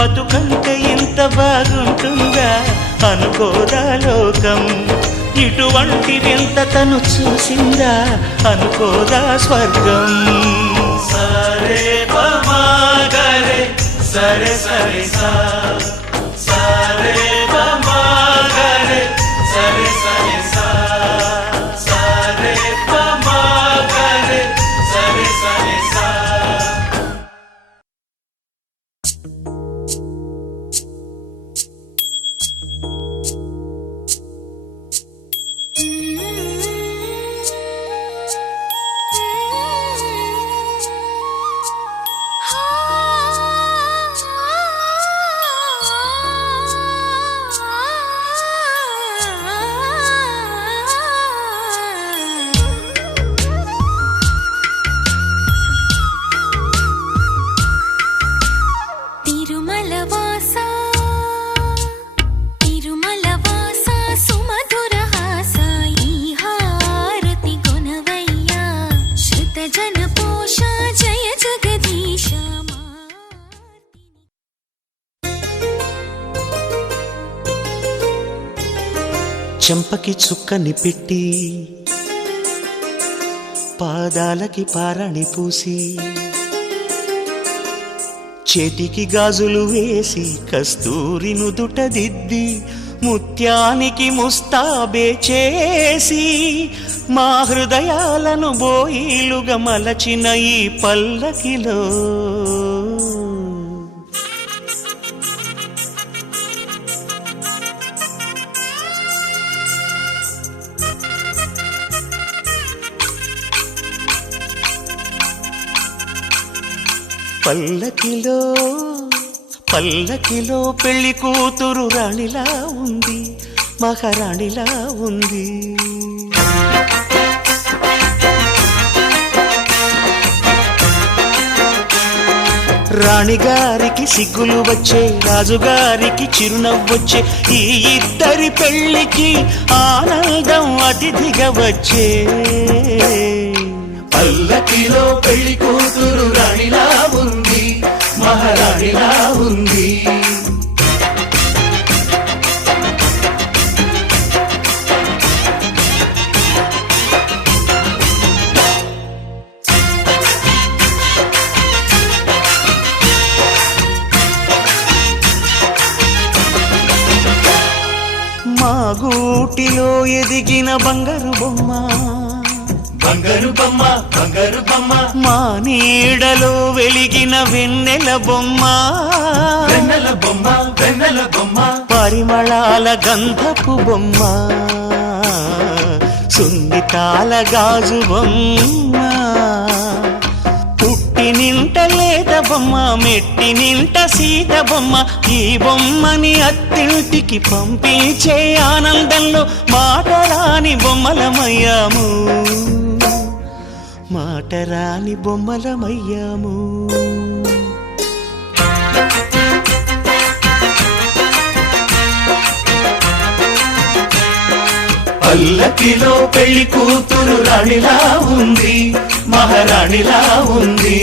బతుకంటే ఇంత బాగుంటుందా అనుకోదా లోకం, ఇటువంటి వింత తను చూసిందా అనుకోదా స్వర్గం. సరే పమాగరే సరే సరే సా సరే పమాగరే సరే సరే సా సరే పమాగరే సరే సరే సా. చెంపకి చుక్కని పెట్టి పాదాలకి పారాణి పూసి చేతికి గాజులు వేసి కస్తూరి నుదుట దిద్ది ముత్యానికి ముస్తాబే చేసి మా హృదయాలను బోయిలుగా మలచిన ఈ పల్లకిలో పల్లకిలో పల్లకిలో పెళ్లి కూతురు రాణిలా ఉంది, మహారాణిలా ఉంది. రాణిగారికి సిగ్గులు వచ్చే, రాజుగారికి చిరునవ్వొచ్చే, ఈ ఇద్దరి పెళ్లికి ఆనందం అతిథిగా వచ్చే. పల్లకిలో పెళ్లి కూతురు రాణిలా ఉంది, మహారాణిలా ఉంది. మా గూటిలో ఎదిగిన బంగారు బొమ్మ, బంగారు బొమ్మ, బంగారు బొమ్మ, మా నీడలో వెలిగిన వెన్నెల బొమ్మ, వెన్నెల బొమ్మ, వెన్నెల బొమ్మ, పరిమళాల గంధపు బొమ్మ, సున్నితాల గాజు బొమ్మ, పుట్టి నింట లేత బొమ్మ, మెట్టి నింట సీత బొమ్మ. ఈ బొమ్మని అత్తింటికి పంపించే ఆనందంలో మాటరాని బొమ్మలమయ్యాము, మాటరాని బొమ్మలమయ్యాము. పల్లకిలో పెళ్లి కూతురు రాణిలా ఉంది, మహారాణిలా ఉంది.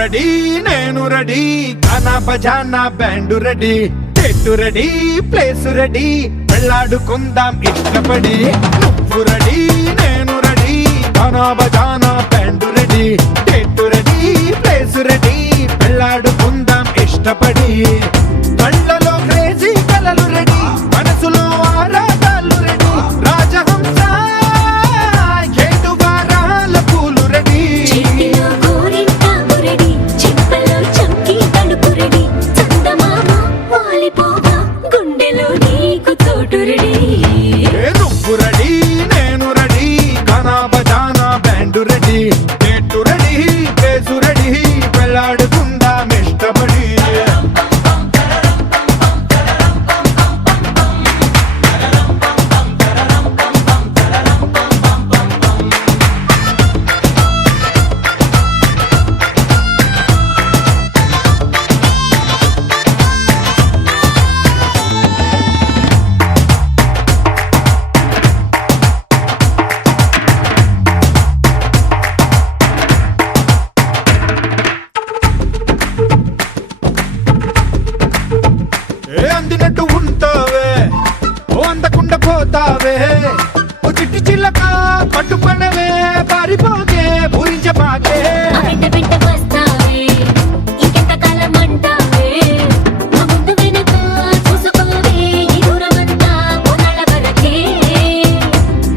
రెడీ నేను రెడీ, గానా బజానా band ready, date ready place ready వెళ్ళాడుకుందాం ఇష్టపడి నువ్వు రెడీ నేను రెడీ గానా బజానా band ready date ready place ready వెళ్ళాడుకుందాం ఇష్టపడి కళ్ళలో క్రేజీ కలలు రెడీ మనసులో ఆరాటాలు రెడీ రాజహంస ఏడువారాల పూలు రెడీ చేతిలో గోరింటాకు రెడీ చెంపలో చమ్కీ తలుపు రెడీ చందమామ వాలిపోగా గుండెలో నీకు చోటు రెడీ నువ్వు రెడీ నేను రెడీ గానా బజానా band ready date ready place ready వెళ్ళాడుకుందాం ఇష్టపడి అందినట్టు ఉంటావే ఓ అందకుండా పోతావే ఓ చిట్టి చిల్లక పట్టుపడవే పారిపోకే పూరించపాకే వెంట వెంట వస్తావే ఇంకెంత కాలం అంటావే నా ముందు వెనక చూసుకోవే ఈ దూరమంతా కొనల వరకే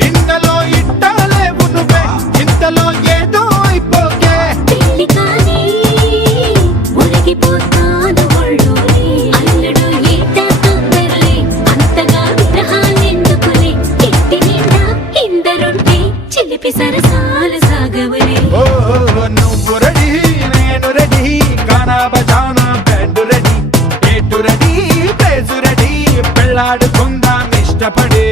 నిన్నలో ఇట్టాలేవు నువ్వే ఇంతలో ఏదో అయిపోకే పెళ్లి కానీ మురిగిపోతాను ఒళ్ళోనే అల్లుడు ఈట తొందరలే అంతగా విరహాలెందుకులే ఇంటి నిండా ఇందరుంటే చిలిపి సరసాలు సాగవలే ఓ నువ్వు రెడీ నేను రెడీ గానా బజానా band ready date ready place ready పెళ్ళాడుకుందాం ఇష్టపడి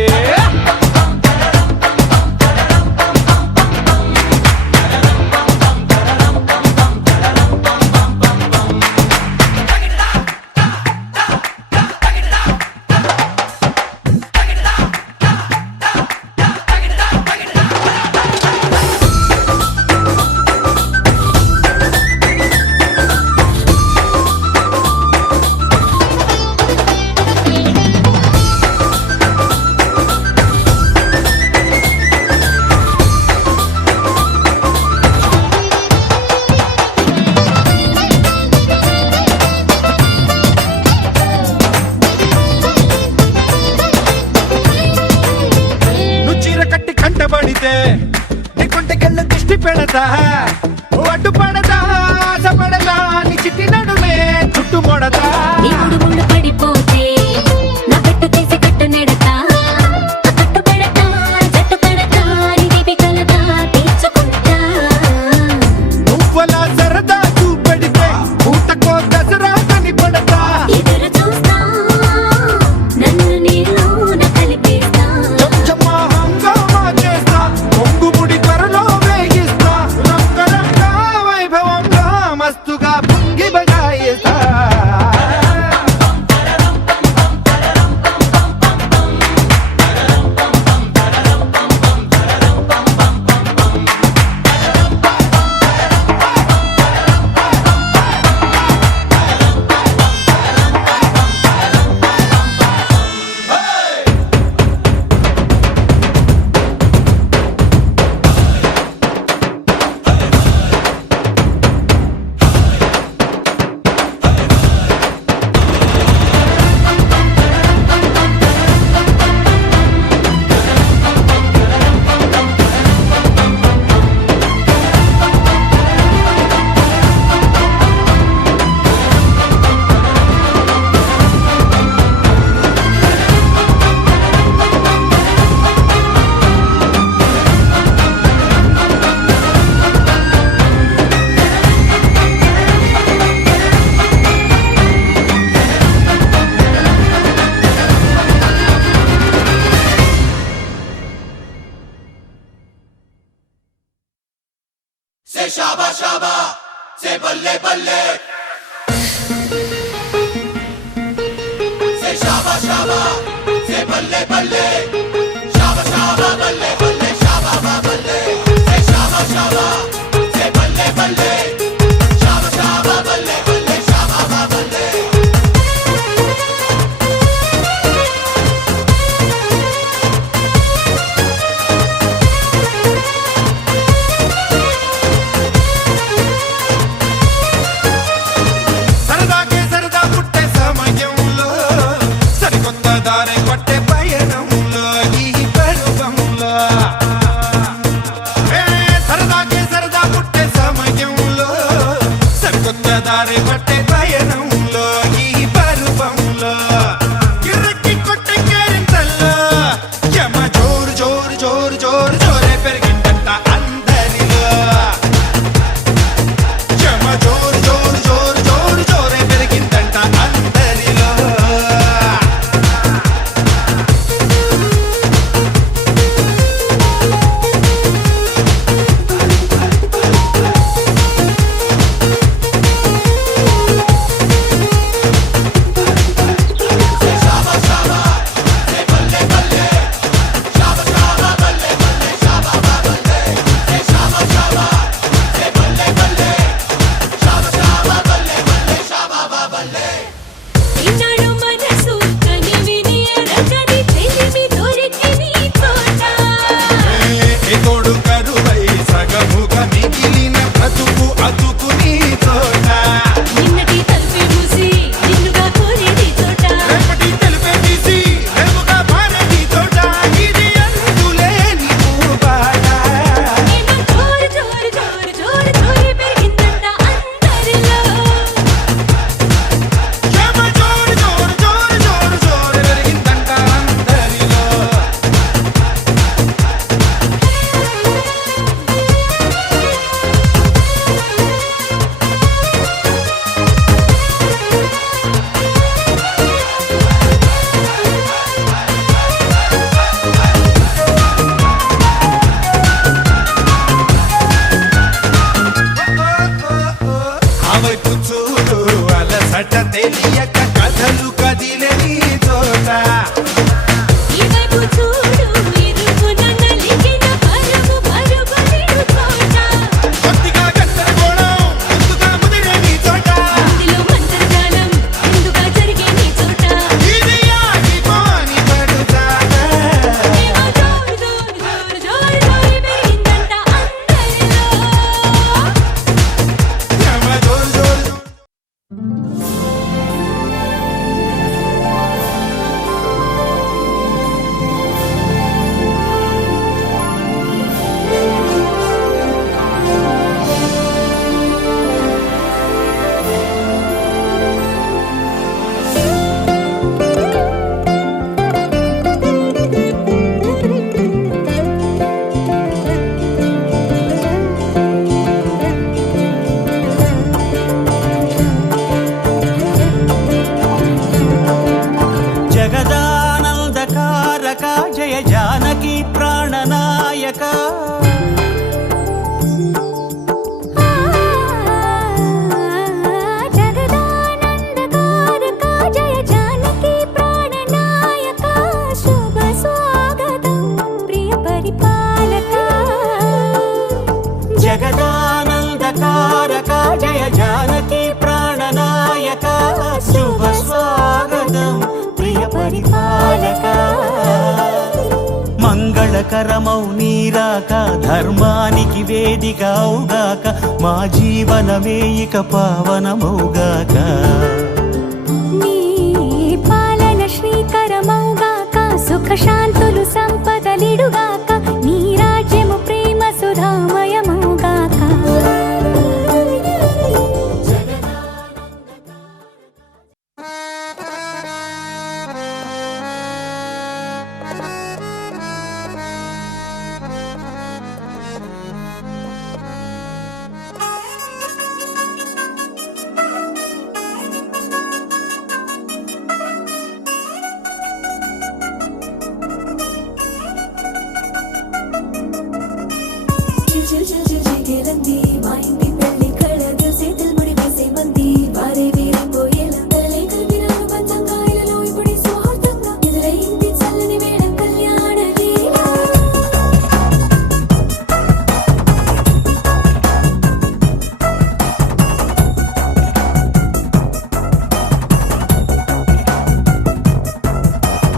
నువ్వు చీర కట్టి కంటబడితే నీ కొంటకెళ్ళ దిష్టి పెడతా ఓ అడ్డు పడతా ఆశ పడతా నీ చిట్టి నడుమే చుట్టుముడతా ఇప్పుడు ముళ్ళు పడిపోతే నా పెట్టు తీసి కట్టు నెడతా కట్టు పెడతా జట్టు కడతా నిదివి కలదా తీర్చుకుంటా నువ్వలా సరదా చూపెడితే ఊటకో దసరా కనిపడతా ఎదురు చూస్తా నన్ను నీలోన కలిపేస్తా చెమ్మా హంగామా చేస్తా పొంగుముడి త్వరలో వేగిస్తా రంగరంగా వైభవంగా మస్తుగా పొంగి బజాయిస్తా Say shaba shaba, say balle balle. Say shaba shaba, say balle balle. Shaba shaba balle balle, shaba ba balle. Say shaba shaba, say balle balle. Shaba shaba balle balle, shaba ba balle. జయ జానకి ప్రాణనాయక జగదానందకారక జయ జానకి ప్రాణనాయక శుభ స్వాగతం ప్రియ పరిపాలక జగదానందకారక జయ జానకి ప్రాణనాయక శుభ స్వాగతం ప్రియ పరిపాలక మంగళకరమౌ నీరాక ధర్మానికి వేదిక అవుగాక మా జీవనమే ఇక పావనమౌగాక నీ పాలన శ్రీకరమౌగాక సుఖ శాంతులు సంపదలిడుగాక నీ రాజ్యము ప్రేమ సుధామయమౌగాక చిల్ చిల్ చిల్ జిగేలంది మా ఇంటి పెళ్లి కళగా చేతులు ముడి వేసే మంది వారే వీరపోయేలా తలలే కలిపినాను పంచకాయలలో ఇప్పుడు సౌహార్దంగా ఎదురయింది చల్లని వేళ కళ్యాణ లీల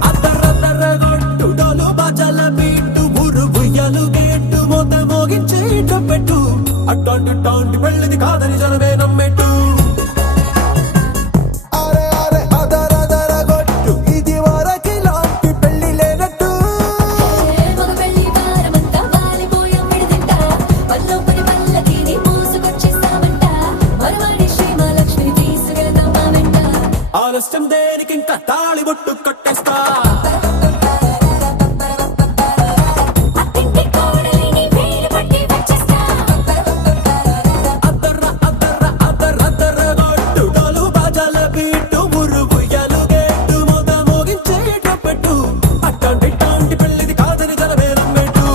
అద్దరద్దరగొట్టు డోలు బాజాల బీటు ఊరు ఉయ్యాలు గేట్టు మోత మోగించే పెట్టు అట్టాంటి టాంటి పెళ్ళిది కాదని జనమే నమ్మెట్టు అరే అరే అదరదరగొట్టు ఇది వరకి లాంటి పెళ్లి లేనట్టు మగ పెళ్లి వారమంతా వాలిపోయాం విడిదింట పల్లో పడి పల్లకిని మోసుకొచ్చేస్తామంట మరవాడి శ్రీమహాలక్ష్మిని తీసుకెళ్తాం మా వెంట ఆలస్యం దేనికి ఇంకా తాళి బొట్టు కట్టేస్తా అత్తింటి కోడలిని వేలు పట్టి వచ్చేస్తా అద్దరద్దరగొట్టు డోలు బాజాల బీటు ఊరు ఉయ్యాలు గేట్టు మోత మోగించే పెట్టు అట్టాంటి టాంటి పెళ్ళిది కాదని జనమే నమ్మెట్టు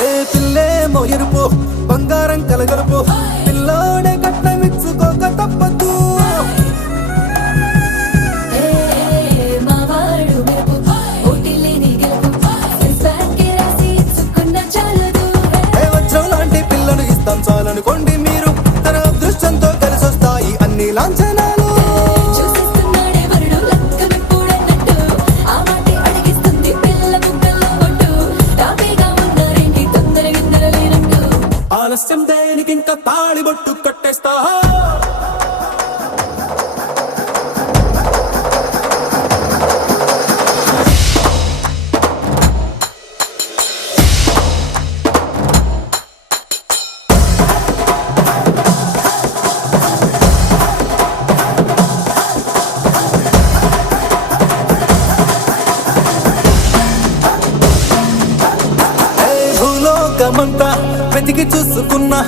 ఏ పిల్లేమో ఎరుపు బంగారం కలగలుపు పిల్లోడే కట్నమిచ్చుకోక తప్పదు మా వాడు మెరుపు ఓటిల్లేని గెలుపు ఇన్స్పాక్కే రాసి ఇచ్చుకున్న చాలదు ఏ వజ్రం లాంటి పిల్లను ఇస్తాం చాలనుకోండి మీరు తన అదృష్టంతో కలిసొస్తాయి అన్ని లాంఛనాలు చూసేస్తున్నాడే వరుడు లక్కమెప్పుడన్నట్టు ఆ మాటే అడిగిస్తుంది పిల్ల ముగ్గల్లో ఒట్టు టాపీగా ఉన్నారేంటి తొందర గిందర లేనట్టు ఆలస్యం దేనికి ఇంకా తాళి బొట్టు కట్టేస్తా భూలోకమంతా వెతికి చూసుకున్నా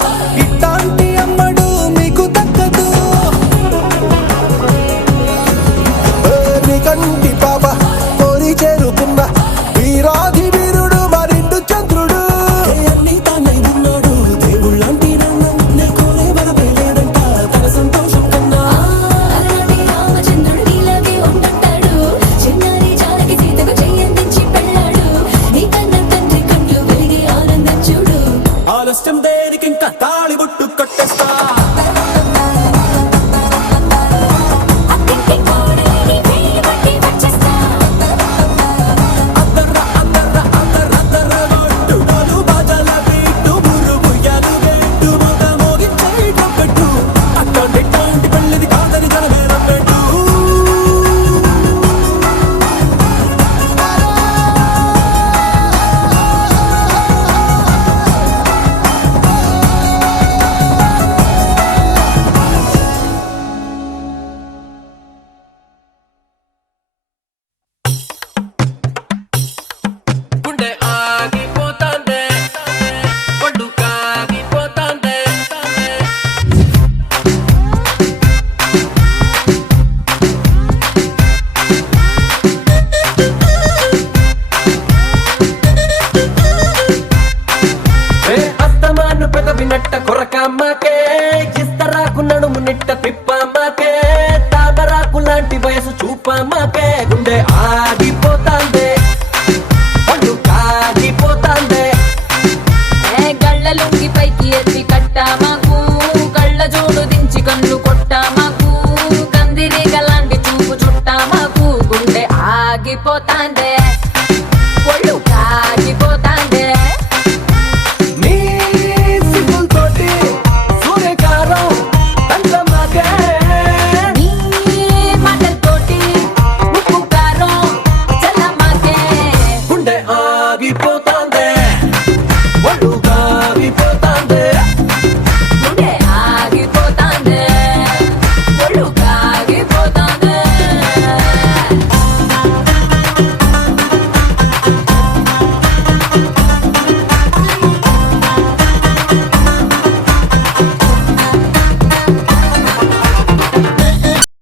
ఇట్లాంటి అమ్మడు మీకు దక్కదు నీ కంటి పాప కోరి చేరుకున్న వీరాధి వీరుడు మరిండు చంద్రుడు అన్ని తానై ఉన్నాడు దేవుళ్ళంటి నన్ను నే కోరే వరమే లేదంట తన సంతోషం కన్నా అలాంటి రామచంద్రుడు నీలాగే ఉండంటాడు చిన్నారి జానకి సీతకు చెయ్యందించి పెళ్ళాడు నీ కన్న తండ్రి కండ్లు వెలిగి ఆనందం చూడు ఆలస్యం దేనికి ఇంకా తాళి బొట్టు కట్టేస్తా అత్తింటి కోడలిని వేలు పట్టి వచ్చేస్తా గుండె ఆగిపోతాందే ఒళ్ళు కాగిపోతాందే గళ్ళ లుంగి పైకి ఎత్తి కట్టా మాకు కళ్ళ జోడు దించి కన్ను కొట్టా మాకు కందిరి గలాంటి చూపు చుట్టా మాకు గుండె ఆగిపోతాందే ఒళ్ళు కాగిపోతాందే నీ సిగ్గులతోటి సూర్యకారం తండ్రమాకే నీ మాటలతోటి ఉప్పు కారం చల్లమాకే గుండె ఆగిపోతాందే ఒళ్ళు కాగిపోతాందే గుండె ఆగిపోతాందే ఒళ్ళు కాగిపోతాందే